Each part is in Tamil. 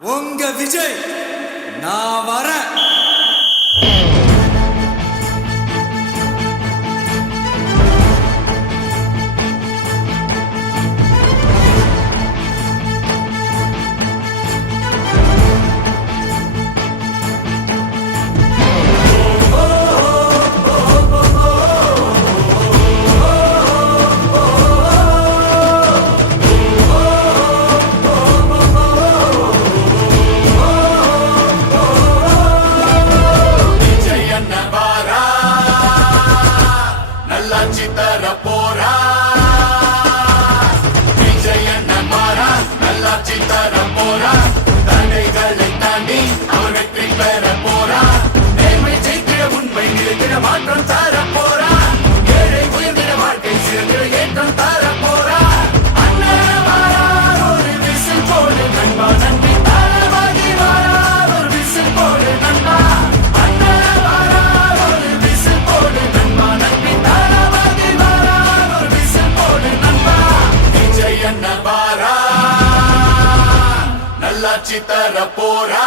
உங்க விஜய் நான் வரேன். தர போரா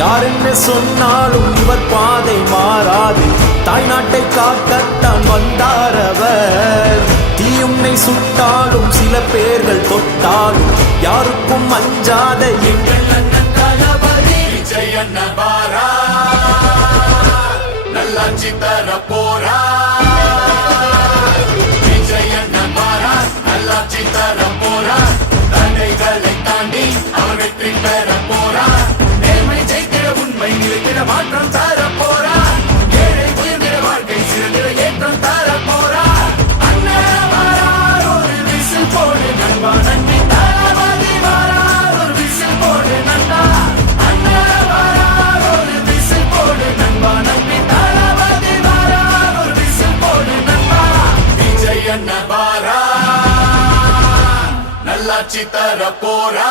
யார் என்ன சொன்னாலும் இவர் பாதை மாறாது. தாய்நாட்டை காக்கத்தான் வந்தார் அவர். தீயுன்னை சுட்டாலும் சில பேர்கள் தொட்டாலும் யாருக்கும் அஞ்சாத எங்கள் அண்ணன் தளபதி விஜய் அண்ணன் வாரா, நல்லாட்சி தர போரா. விஜய் அண்ணன் வாரா, நல்லாட்சி தர போரா. தடைகளை தாண்டி அவர் வெற்றி பெற போரா. மாற்றம் தர போரா. ஏழை உயர்ந்திட வாழ்க்கை சிறந்திட ஏற்றம் தர போரா. அண்ணன் வாரார், ஒரு விசில் போடு நண்பா. நன்றி தளபதி வாரார், ஒரு விசில் போடு நண்பா. அண்ணன் வாரார், ஒரு விசில் போடு நண்பா. நன்றி தளபதி வாரார், ஒரு விசில் போடு நண்பா. விஜய் அண்ணன் வாரார், நல்லாட்சி தர போரா.